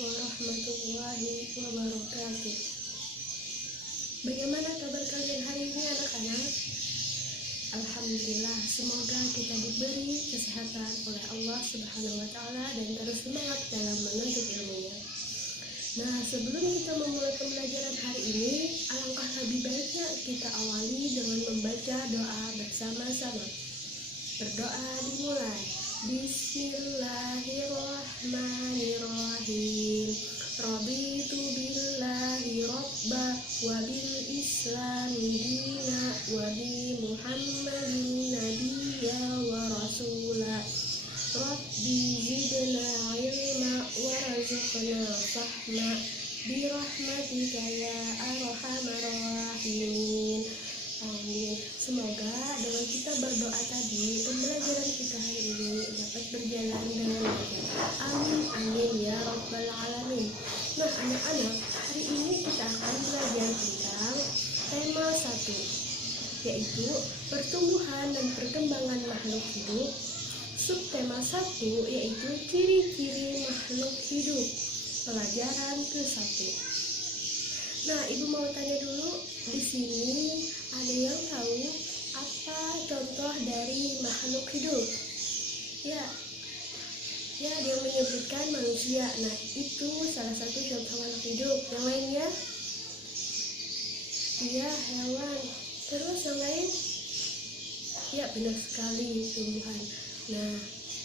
warahmatullahi wabarakatuh. Bagaimana kabar kalian hari ini anak-anak? Alhamdulillah, semoga kita diberi kesehatan oleh Allah Subhanahu wa Ta'ala dan terus semangat dalam menuntut ilmunya. Nah, sebelum kita memulai pembelajaran hari ini, alangkah lebih baiknya kita awali dengan membaca doa bersama-sama. Berdoa dimulai. Bismillahirrahmanirrahim. Raditu billahi robba wa bil islami dina wa bi muhammadin nabiyya wa rasula. Rabbi zidna ilma warzuqna fahma birahmatika ya arhamar rahimin. Amin. Semoga dengan kita berdoa tadi, pembelajaran kita hari ini dapat berjalan dengan lancar. Amin, amin ya rabbal alamin. Nah anak-anak, hari ini kita akan belajar tentang tema 1, yaitu pertumbuhan dan perkembangan makhluk hidup. Subtema 1 yaitu ciri-ciri makhluk hidup. Pelajaran ke-1. Nah, Ibu mau tanya dulu, di sini ada yang tahu apa contoh dari makhluk hidup? Ya, ada yang menyebutkan manusia. Nah, itu salah satu contoh makhluk hidup. Yang lainnya? Iya, hewan. Terus yang lain? Ya, benar sekali, tumbuhan. Nah,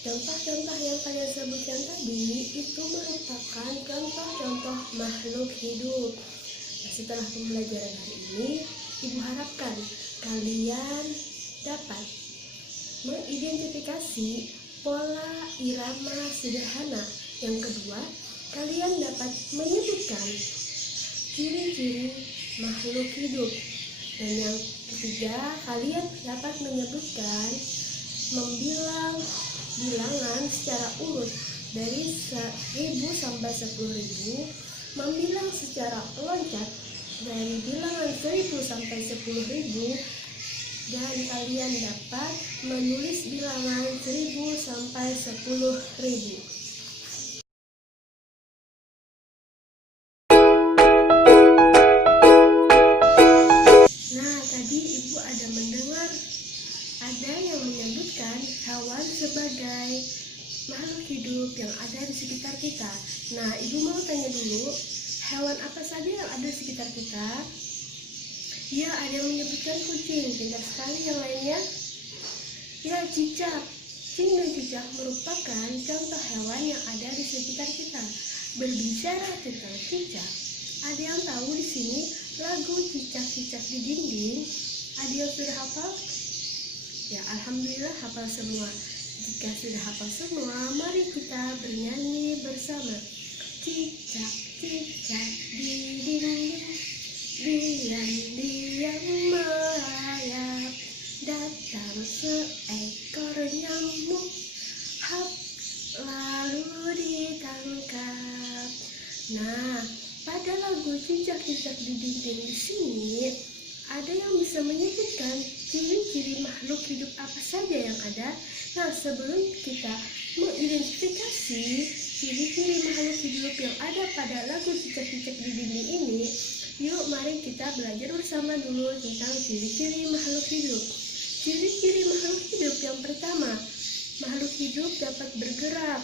contoh-contoh yang kalian sebutkan tadi itu merupakan contoh-contoh makhluk hidup. Nah, setelah pembelajaran hari ini, Ibu harapkan kalian dapat mengidentifikasi pola irama sederhana. Yang kedua, kalian dapat menyebutkan ciri-ciri makhluk hidup. Dan yang ketiga, kalian dapat menyebutkan membilang bilangan secara urut dari 1000 sampai 10.000, membilang secara loncat dari bilangan 1000 sampai 10.000, dan kalian dapat menulis bilangan 1000 sampai 10.000. Nah, tadi Ibu ada mendengar ada yang menyebutkan hewan sebagai makhluk hidup yang ada di sekitar kita. Nah, Ibu mau tanya dulu, hewan apa saja yang ada di sekitar kita? Ya, ada yang menyebutkan kucing, pintar sekali. Yang lainnya? Ya, cicak. Cing dan cicak merupakan contoh hewan yang ada di sekitar kita. Berbicara tentang cicak, ada yang tahu di sini lagu Cicak-Cicak di Dinding? Ada yang sudah hafal? Ya, alhamdulillah hafal semua. Jika sudah hafal semua, mari kita bernyanyi bersama. Cicak-cicak di dinding, diam-diam merayap, datang seekor nyamuk, hap, lalu ditangkap. Nah, pada lagu Cicak-Cicak di Dinding di sini ada yang bisa menyebutkan ciri-ciri makhluk hidup apa saja yang ada. Nah, sebelum kita mengidentifikasi ciri-ciri makhluk hidup yang ada pada lagu Cicak-Cicak di Dinding ini, yuk mari kita belajar bersama dulu tentang ciri-ciri makhluk hidup. Ciri-ciri makhluk hidup yang pertama, makhluk hidup dapat bergerak,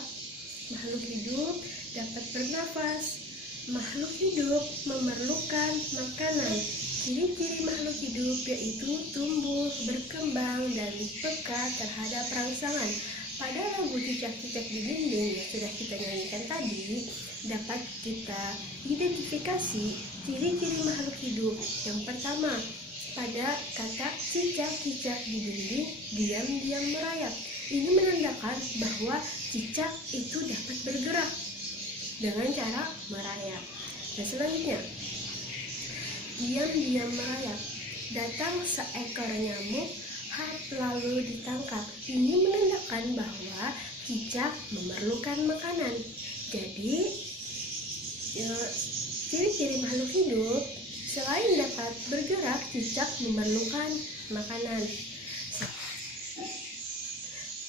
makhluk hidup dapat bernafas, makhluk hidup memerlukan makanan. Ciri-ciri makhluk hidup yaitu tumbuh, berkembang, dan peka terhadap rangsangan. Pada lagu Cicak-Cicak di Dinding yang sudah kita nyanyikan tadi, dapat kita identifikasi ciri-ciri makhluk hidup. Yang pertama, pada kata cicak-cicak di dinding, diam-diam merayap. Ini menandakan bahwa cicak itu dapat bergerak dengan cara merayap. Dan selanjutnya, diam-diam merayap. Datang seekor nyamuk, hap, lalu ditangkap. Ini menandakan bahwa cicak memerlukan makanan. Jadi, ciri-ciri makhluk hidup selain dapat bergerak, cicak memerlukan makanan.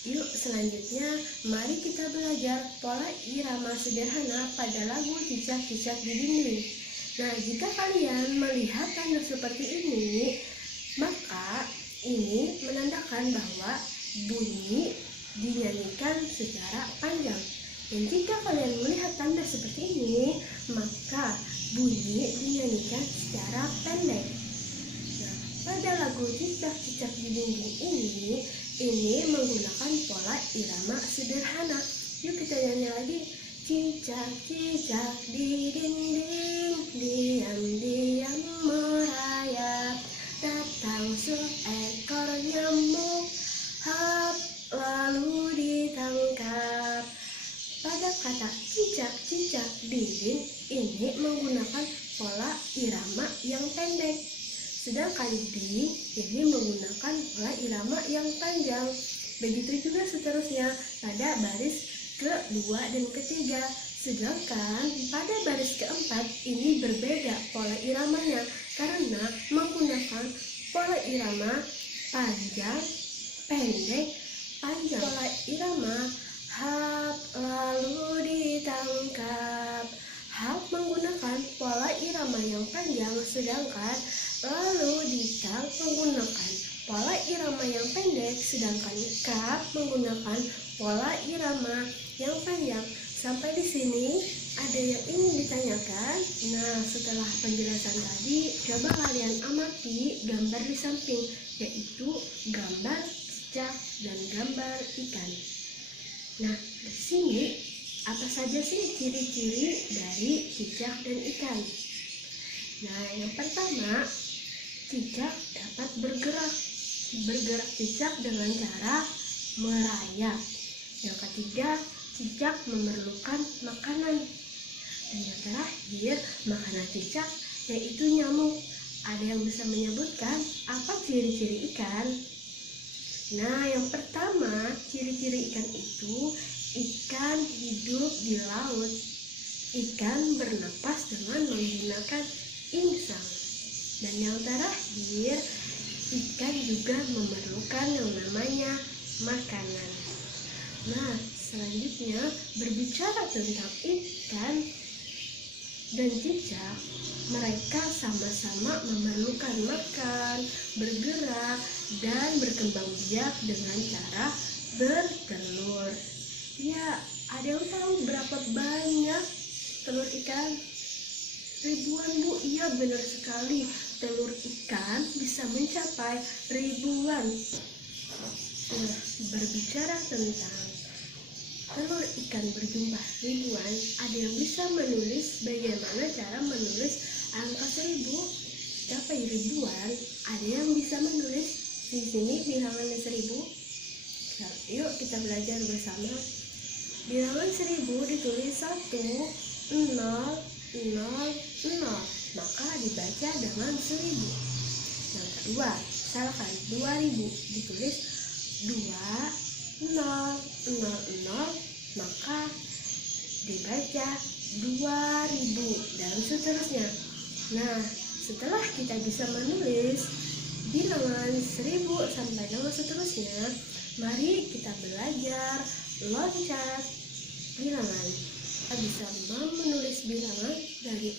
Yuk selanjutnya mari kita belajar pola irama sederhana pada lagu Cicak-Cicak di Dinding. Nah, jika kalian melihat tanda seperti ini, maka ini menandakan bahwa bunyi dinyanyikan secara panjang. Dan jika kalian melihat tanda seperti ini, maka bunyi dinyanyikan secara pendek. Nah, pada lagu Cicak-Cicak di Dinding ini menggunakan pola irama sederhana. Yuk kita nyanyi lagi. Cicak-cicak di dinding, diam-diam merayap, datang seekor nyamuk, hap, lalu ditangkap. Pada kata cicak-cicak dinding ini menggunakan pola irama yang pendek. Sedangkan di ini menggunakan pola irama yang panjang. Begitu juga seterusnya pada baris kedua dan ketiga. Sedangkan pada baris keempat ini berbeda pola iramanya karena menggunakan pola irama panjang, pendek, panjang. Pola irama hap lalu ditangkap. Hap menggunakan pola irama yang panjang, sedangkan lalu ditang menggunakan pola irama yang pendek, sedangkan kap menggunakan pola irama yang panjang. Sampai di sini ada yang ingin ditanyakan? Nah, setelah penjelasan tadi, coba kalian amati gambar di samping, yaitu gambar cicak dan gambar ikan. Nah, di sini apa saja sih ciri-ciri dari cicak dan ikan? Nah, yang pertama, cicak dapat bergerak. Bergerak cicak dengan cara merayap. Yang ketiga, cicak memerlukan makanan. Dan yang terakhir, makanan cicak yaitu nyamuk. Ada yang bisa menyebutkan apa ciri-ciri ikan? Nah, yang pertama, ciri-ciri ikan itu, ikan hidup di laut. Ikan bernapas dengan menggunakan insang. Dan yang terakhir, ikan juga memerlukan yang namanya makanan. Nah, selanjutnya berbicara tentang ikan dan cicak, mereka sama-sama memerlukan makan, bergerak, dan berkembang biak dengan cara bertelur. Ya, ada yang tahu berapa banyak telur ikan? Ribuan, Bu. Iya, benar sekali. Telur ikan bisa mencapai ribuan. Nah, berbicara tentang telur ikan berjumlah ribuan, ada yang bisa menulis bagaimana cara menulis angka 1000 capai ribuan. Ada yang bisa menulis di sini bilangannya 1000. Nah, yuk kita belajar bersama. Bilangan 1000 ditulis 1, 0, 0, 0, maka dibaca dengan 1000. Yang kedua, misalkan 2000 ditulis 2, 0, 0, 0, maka dibaca 2000 dan seterusnya. Nah, setelah kita bisa menulis bilangan 1000 sampai dengan seterusnya, mari kita belajar loncat bilangan. Kita bisa menulis bilangan dari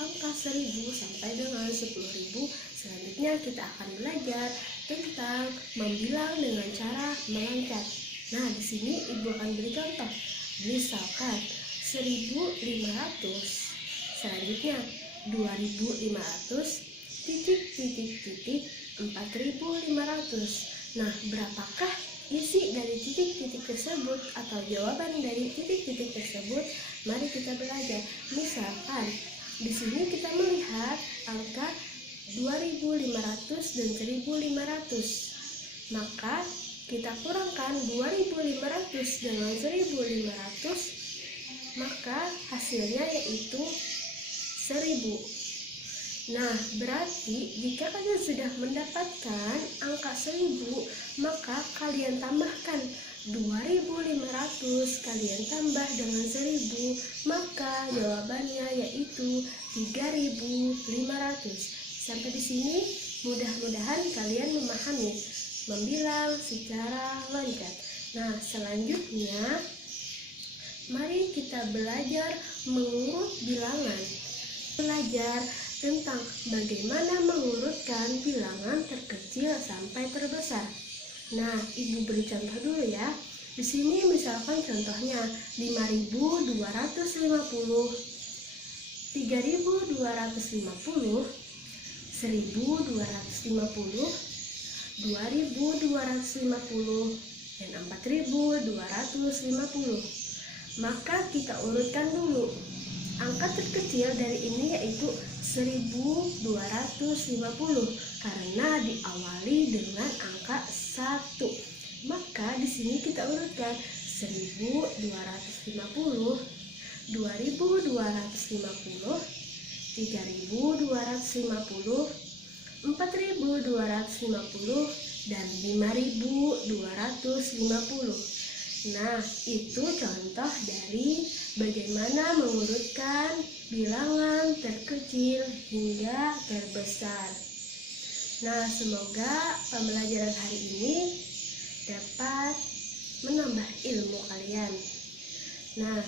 angka 1000 sampai dengan 10.000. Selanjutnya kita akan belajar tentang membilang dengan cara meloncat. Nah, di sini Ibu akan beri contoh. Misalkan 1500, selanjutnya 2500, titik, titik, titik, 4500. Nah, berapakah isi dari titik-titik tersebut atau jawaban dari titik-titik tersebut? Mari kita belajar. Misalkan di sini kita melihat angka 2500 dan 1500. Maka kita kurangkan 2500 dengan 1500, maka hasilnya yaitu 1000. Nah, berarti jika kalian sudah mendapatkan angka 1000, maka kalian tambahkan 2500, kalian tambah dengan 1000, maka jawabannya yaitu 3500. Sampai di sini mudah-mudahan kalian memahami membilang secara loncat. Nah, selanjutnya mari kita belajar mengurut bilangan. Belajar tentang bagaimana mengurutkan bilangan terkecil sampai terbesar. Nah, Ibu beri contoh dulu ya. Di sini misalkan contohnya 5.250, 3.250, 1.250, 2.250, dan 4.250. Maka kita urutkan dulu. Angka terkecil dari ini yaitu 1.250 karena diawali dengan angka 1. Maka di sini kita urutkan 1.250, 2.250, 3.250, 4.250, dan 5.250. Nah, itu contoh dari bagaimana mengurutkan bilangan terkecil hingga terbesar. Nah, semoga pembelajaran hari ini dapat menambah ilmu kalian. Nah,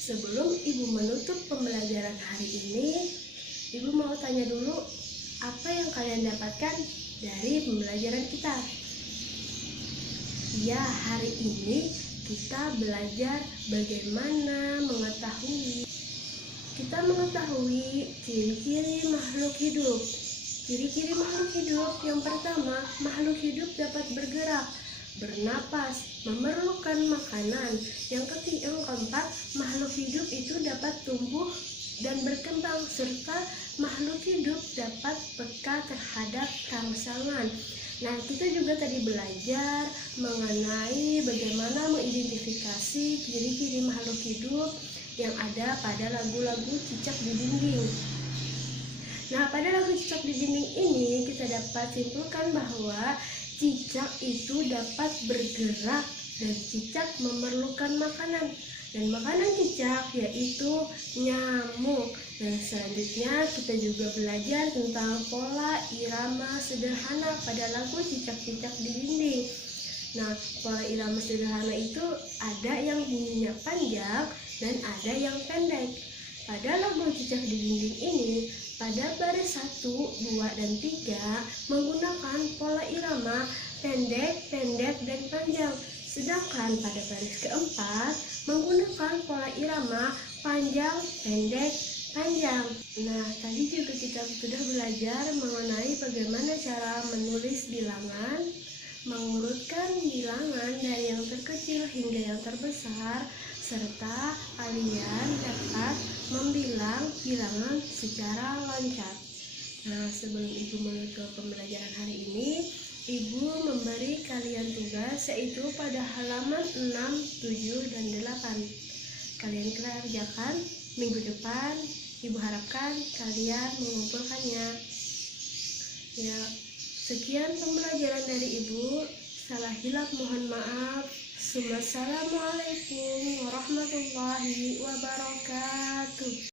sebelum Ibu menutup pembelajaran hari ini, Ibu mau tanya dulu, apa yang kalian dapatkan dari pembelajaran kita? Ya, hari ini kita belajar bagaimana mengetahui ciri-ciri makhluk hidup. Ciri-ciri makhluk hidup yang pertama, makhluk hidup dapat bergerak, bernapas, memerlukan makanan. Yang keempat, makhluk hidup itu dapat tumbuh dan berkembang, serta makhluk hidup dapat peka terhadap rangsangan. Nah, kita juga tadi belajar mengenai bagaimana mengidentifikasi ciri-ciri makhluk hidup yang ada pada lagu-lagu cicak di dinding. Nah, pada lagu cicak di dinding ini kita dapat simpulkan bahwa cicak itu dapat bergerak dan cicak memerlukan makanan. Dan makanan cicak yaitu nyamuk. Nah, selanjutnya kita juga belajar tentang pola irama sederhana pada lagu cicak-cicak di dinding. Nah, pola irama sederhana itu ada yang bunyinya panjang dan ada yang pendek. Pada lagu cicak di dinding ini, pada baris 1, 2, dan 3 menggunakan pola irama pendek, pendek, dan panjang. Sedangkan pada baris keempat menggunakan pola irama panjang, pendek, panjang. Nah, tadi juga kita sudah belajar mengenai bagaimana cara menulis bilangan, mengurutkan bilangan dari yang terkecil hingga yang terbesar, serta kalian dapat membilang bilangan secara loncat. Nah, sebelum Ibu menutup pembelajaran hari ini, Ibu memberi kalian tugas yaitu pada halaman 6, 7, dan 8. Kalian kerjakan minggu depan. Ibu harapkan kalian mengumpulkannya. Ya, sekian pembelajaran dari Ibu. Salah hilap mohon maaf. Assalamualaikum warahmatullahi wabarakatuh.